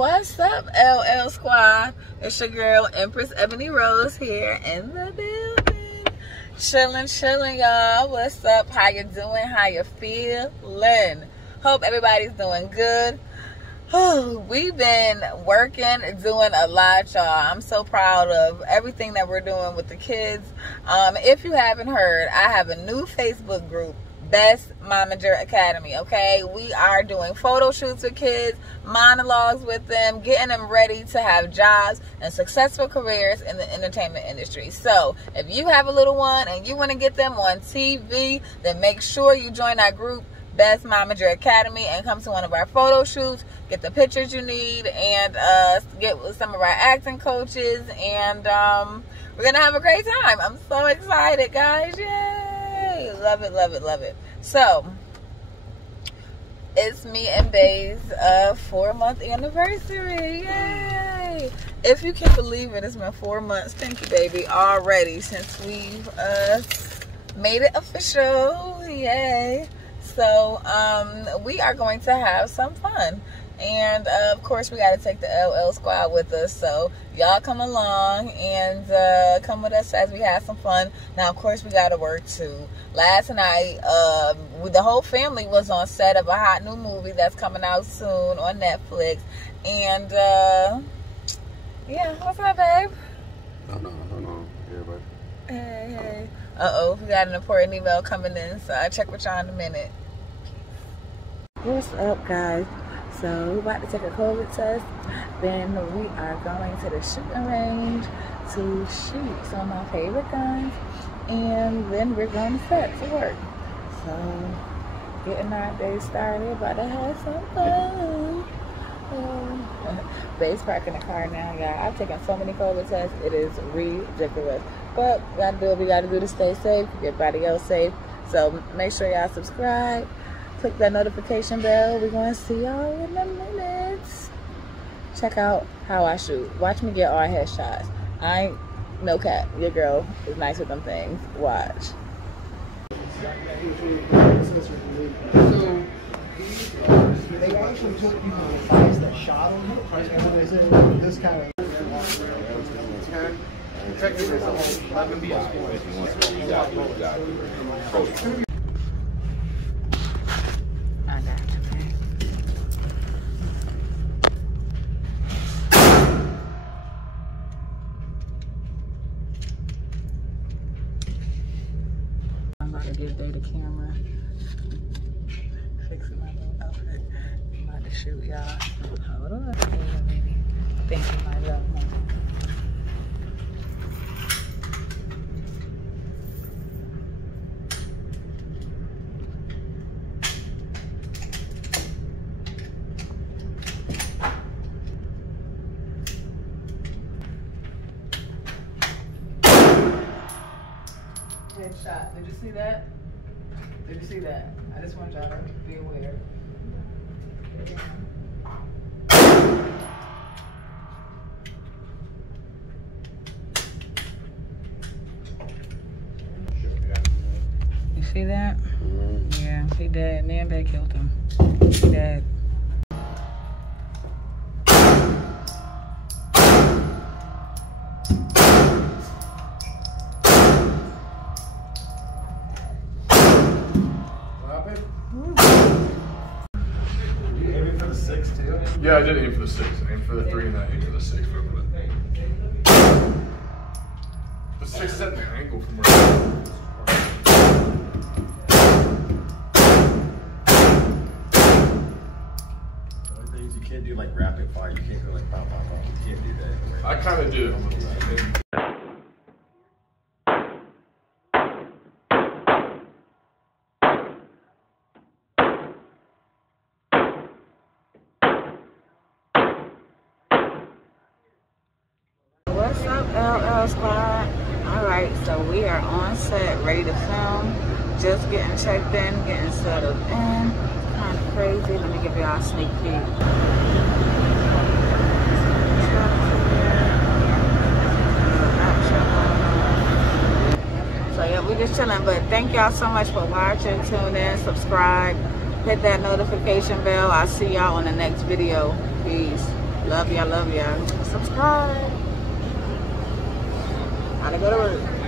What's up, LL Squad? It's your girl, Empress Ebony Rose here in the building. Chilling, y'all. What's up? How you doing? How you feeling? Hope everybody's doing good. We've been working, doing a lot, y'all. I'm so proud of everything that we're doing with the kids. If you haven't heard, I have a new Facebook group, Best Momager Academy, okay? We are doing photo shoots with kids, monologues with them, getting them ready to have jobs and successful careers in the entertainment industry. So if you have a little one and you want to get them on TV, then make sure you join our group, Best Momager Academy, and come to one of our photo shoots, get the pictures you need, and get with some of our acting coaches, and we're gonna have a great time. I'm so excited, guys. Yay! Love it. So it's me and Bay's 4-month anniversary. Yay! If you can believe it, it's been 4 months. Thank you, baby, already since we've made it official. Yay! So we are going to have some fun, and of course we got to take the LL Squad with us. So y'all come along and come with us as we have some fun. Now of course we got to work too. Last night the whole family was on set of a hot new movie that's coming out soon on Netflix, and yeah, what's up, babe? Hold on, everybody. Hey. We got an important email coming in, so I'll check with y'all in a minute. What's up, guys? So we're about to take a COVID test, then we are going to the shooting range to shoot some of my favorite guns, and then we're going to set to work. So getting our day started, about to have some fun. Bay's parking the car now, y'all. I've taken so many COVID tests, it is ridiculous. But we gotta do what we gotta do to stay safe, keep everybody else safe. So make sure y'all subscribe, click that notification bell. We're gonna see y'all in a minute. Check out how I shoot. Watch me get all headshots. I ain't no cap. Your girl is nice with them things. Watch. They actually took you to the guys that shot him, and they said this kind of. Technically, it's 11 B. If you want to, you got to. I got you, man. I'm about to give Day the camera. Fixing my little outfit. I'm about to shoot y'all. Hold on. Baby. Thank you, my love. Headshot. Did you see that? Did you see that? I just want y'all to be aware. You see that? Yeah, he dead. Me and Bay killed him. He dead. Yeah, I did aim for the 6. I aimed for the 3 and then I aimed for the 6 for a little bit. The 6 is at the angle from where you can't do like rapid fire. You can't go like pow, pow, pow. You can't do that. I kind of did it a little bit. What's up, LL Squad? Alright, so we are on set, ready to film. Just getting checked in, getting settled in. Kind of crazy. Let me give y'all a sneak peek. So yeah, we just chilling, but thank y'all so much for watching. Tune in, subscribe, hit that notification bell. I'll see y'all on the next video. Peace. Love y'all, love y'all. Subscribe. Gotta go to work.